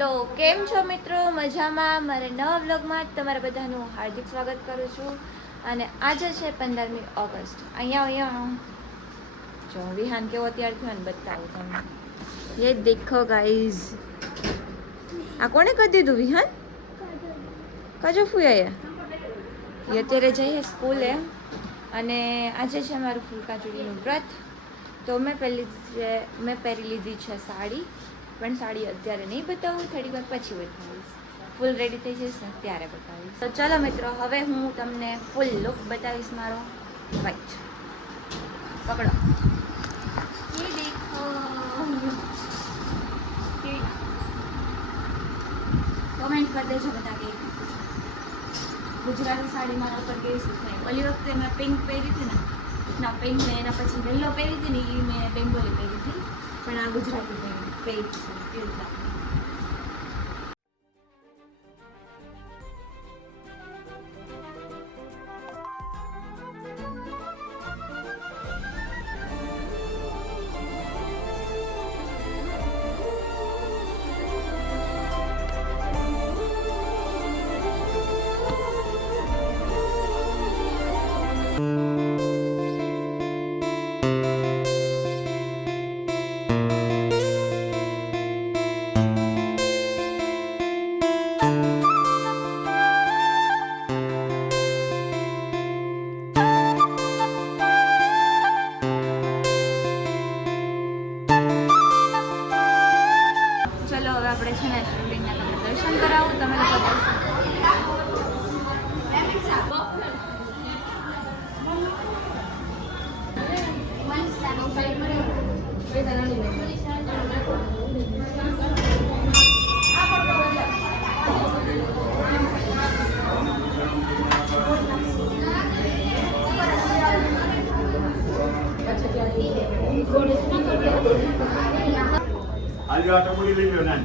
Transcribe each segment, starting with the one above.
તો કેમ છો મિત્રો? મજામાં? મારા નવા વ્લોગમાં તમારા બધાનું હાર્દિક સ્વાગત કરું છું. અને આજે છે 15મી ઓગસ્ટ. અહીંયા જો વિહાન કેવો તૈયાર થયો ને બતાવું તમને. ये देखो गाइस, આ કોણે કરી દીધું વિહાન? કાજો ફૂયા એ અત્યારે જઈએ સ્કૂલે અને આજે છે મારું ફૂલકાચુડીનું વ્રત. તો મેં પહેરી લીધી છે સાડી, પણ સાડી અત્યારે નહીં બતાવું, થોડી વાર પછી બતાવીશ. ફૂલ રેડી થઈ જઈશ ને ત્યારે બતાવીશ. તો ચાલો મિત્રો, હવે હું તમને ફૂલ લુક બતાવીશ મારો. વાઈટ પકડો. ये देखो, કમેન્ટ કરી દેજો બધા કે ગુજરાતી સાડી મારા ઉપર કેવી છે. ઓલી વખતે મેં પિંક પહેરી હતી ને, ના પિંક ને એના પછી યલો પહેરી હતી ને, એ મેં બેંગોલી પહેરી હતી, પણ આ ગુજરાતી પહેરી છે કેવી લાગે. આપણે છે ને શિવલિંગના તમને દર્શન કરાવું. તમે લોકો Ayo ada boleh lebih nan.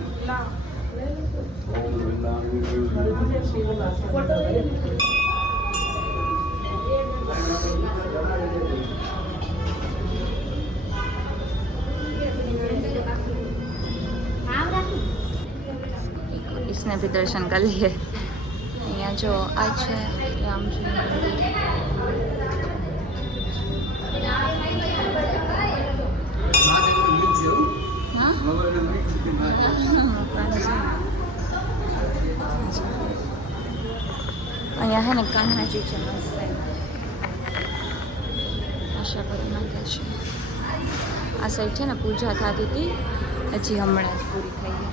इसने भी दर्शन कर लिए. यहाँ जो आज है राम जी मंदिर. અહીંયા હે ને કાન્હાજી છે મસ્ત. આશાપુરી માતા છે. આ સાઈડ છે ને પૂજા થતી હતી, હજી હમણાં જ પૂરી થઈ ગઈ.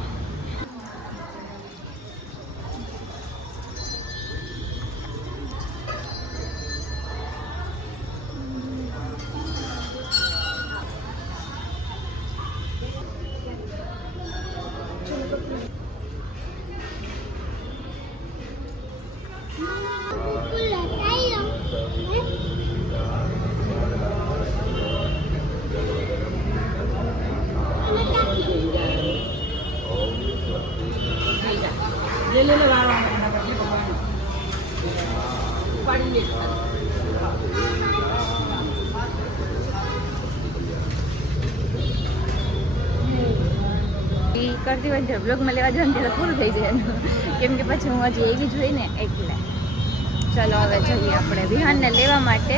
કરતી હોય બ્લોગમાં લેવા જવાનું ત્યારે પૂરું થઈ જાય એનું, કેમ કે પછી હું હજી એવી જોઈ ને એટલે. ચલો હવે જઈએ આપણે વિહાનને લેવા માટે.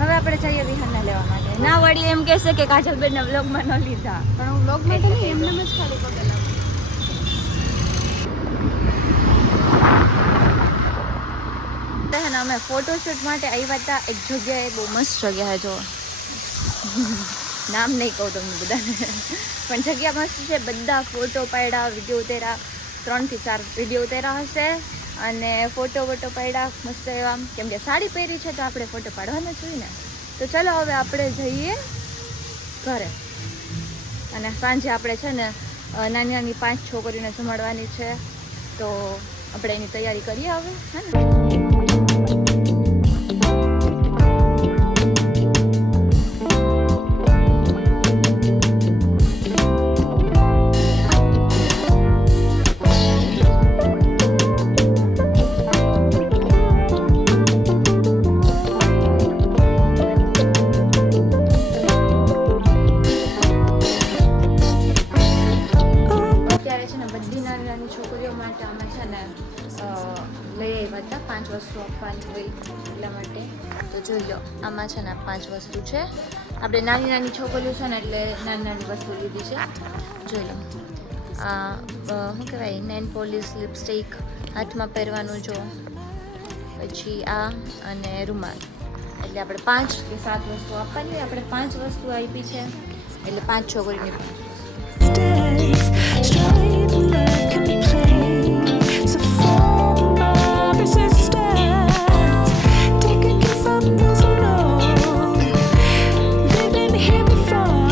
હવે આપણે જઈએ વિહાનને લેવા માટે. ના વળી એમ કહેશે કે કાજલબેનના બ્લોગમાં ન લીધા, પણ હું બ્લોગમાં તો નહીં, એમને જ ખાલી પગે લાવું. અમે ફોટોશૂટ માટે આવ્યા હતા એક જગ્યાએ, બહુ મસ્ત જગ્યા જો. નામ નહીં કહું તમને બધાને, પણ જગ્યા મસ્ત છે. બધા ફોટો પાડ્યા, વિડીયો ઉતાર્યા, 3 થી 4 વિડીયો ઉતાર્યા હશે. અને ફોટો પાડ્યા મસ્ત એવા, કેમ કે સાડી પહેરી છે તો આપણે ફોટો પાડવાનો જ હોય ને. તો ચલો હવે આપણે જઈએ ઘરે. અને સાંજે આપણે છે ને નાની નાની 5 છોકરીઓને જમાડવાની છે, તો આપણે એની તૈયારી કરીએ હવે, હે ને. બધી નાની નાની છોકરીઓ માટે અમે છે ને લઈ આવ્યા હતા 5 વસ્તુ આપવાની હોય એટલા માટે. તો જોઈ લો, આમાં છે ને 5 વસ્તુ છે. આપણે નાની નાની છોકરીઓ છે ને એટલે નાની નાની વસ્તુ લીધી છે. જોઈ લો, શું કહેવાય, નેલ પોલિશ, લિપસ્ટિક, હાથમાં પહેરવાનું જો, પછી આ અને રૂમાલ. એટલે આપણે 5 કે 7 વસ્તુ આપવાની હોય. આપણે 5 વસ્તુ આપી છે એટલે 5 છોકરીની 5 વસ્તુ. Straight love can play, so form no resistance. Take a gift from those who know they've been here before,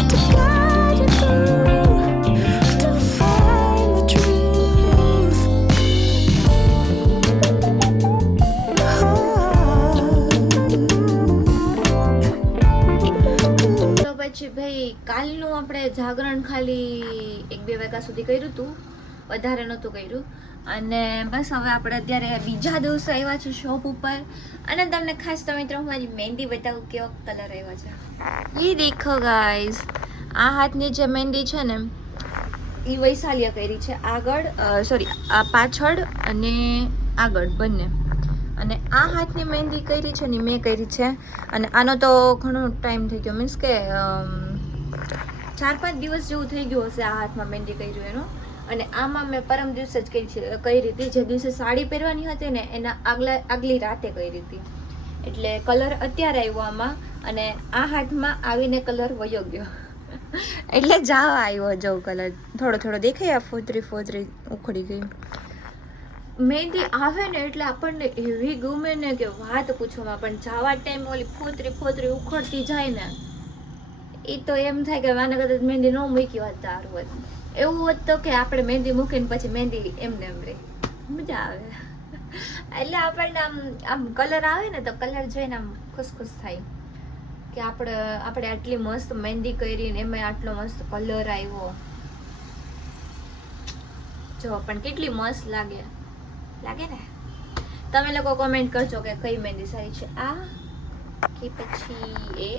to guide you through, to find the truth. તો પછી ભાઈ કાલનું આપણે જાગરણ ખાલી 1-2 વાગ્યા સુધી કર્યું હતું, વધારે નહોતું કર્યું. અને બસ હવે આપણે અત્યારે બીજા દિવસે આવ્યા છે શોપ ઉપર. અને તમને ખાસ તો મિત્રો મારી મહેંદી બતાવું કેવો કલર આવ્યો છે. એ દેખો ગાઈઝ, આ હાથની જે મહેંદી છે ને એ વૈશાલીએ કરી છે. આગળ આ પાછળ અને આગળ બંને. અને આ હાથની મહેંદી કરી છે ને મેં કરી છે. અને આનો તો ઘણો ટાઈમ થઈ ગયો, મીન્સ કે 4-5 દિવસ જેવું થઈ ગયું હશે આ હાથમાં મહેંદી કર્યું એનું. અને આમાં મેં પરમ દિવસે જ કરી હતી, જે દિવસે સાડી પહેરવાની હતી ને એના આગલી રાતે કરી હતી. એટલે કલર અત્યારે આવ્યો આમાં, અને આ હાથમાં આવીને કલર વયો ગયો. એટલે જાવા આવ્યો જો કલર થોડો થોડો દેખાય. ફોતરી ઉખડી ગઈ. મહેંદી આવે ને એટલે આપણને એવી ગમે ને કે વાત પૂછવામાં. પણ જવા ટાઈમ ઓલી ફોતરી ઉખડતી જાય ને એ તો એમ થાય કે માને કદાચ મહેંદી ન મૂકી હોત સારું હોત. એવું હોત તો કે આપણે મહેંદી મૂકીને પછી મહેંદી એમને એમ રહી, મજા આવે. એટલે આપણને આમ કલર આવે ને તો કલર જોઈને આમ ખુશ થાય કે આપણે આટલી મસ્ત મહેંદી કરી ને એમાં આટલો મસ્ત કલર આવ્યો. જો પણ કેટલી મસ્ત લાગે ને. તમે લોકો કોમેન્ટ કરજો કે કઈ મહેંદી સારી છે, આ કે પછી એ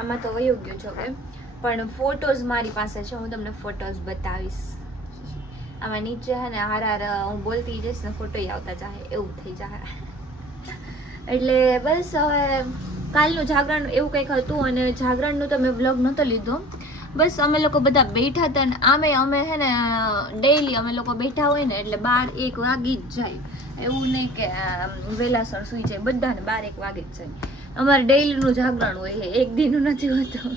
આમાં તો વયું ગયું છો કે. પણ ફોટોઝ મારી પાસે છે, હું તમને ફોટોઝ બતાવીશ. આમાં નીચે છે ને હાર હું બોલતી જઈશ ને ફોટો આવતા જાય એવું થઈ જાય. એટલે બસ હવે કાલનું જાગરણ એવું કંઈક હતું. અને જાગરણનું તો મેં વ્લોગ નહોતો લીધો. બસ અમે લોકો બધા બેઠા હતા ને અમે હે ને ડેઈલી અમે લોકો બેઠા હોય ને એટલે 12-1 વાગી જ જાય. એવું નહીં કે વહેલાસર સૂઈ જાય, બધાને 12-1 વાગી જ જાય. અમારે ડેઈલીનું જાગરણ હોય, એક દિનનું નથી હોતું.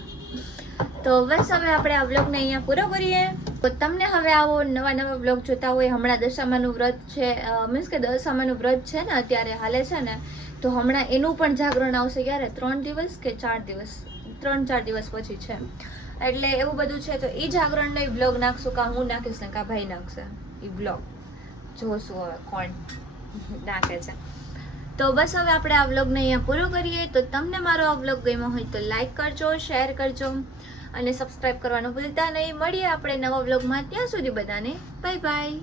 તો બસ હવે આપણે આ વ્લોગને અહીંયા પૂરો કરીએ. તો તમને હવે આવો નવા વ્લોગ જોતા હોય. હમણાં દશામાનું વ્રત છે, મીન્સ કે દશામાનું વ્રત છે ને અત્યારે હાલે છે ને, તો હમણાં એનું પણ જાગરણ આવશે. ક્યારે 3 દિવસ કે 4 દિવસ, 3-4 દિવસ પછી છે. એટલે એવું બધું છે. તો એ જાગરણનો એ વ્લોગ નાખશું, કાં હું નાખીશ ને કાં ભાઈ નાખશે એ વ્લોગ. જોશું હવે કોણ નાખે છે. તો બસ હવે આપણે આ વ્લોગને અહીંયા પૂરો કરીએ. તો તમને મારો આ વ્લોગ ગમ્યો હોય તો લાઈક કરજો, શેર કરજો અને સબસ્ક્રાઈબ કરવાનું ભૂલતા નહીં. મળીએ આપણે નવા વ્લોગમાં. ત્યાં સુધી બધાને બાય બાય.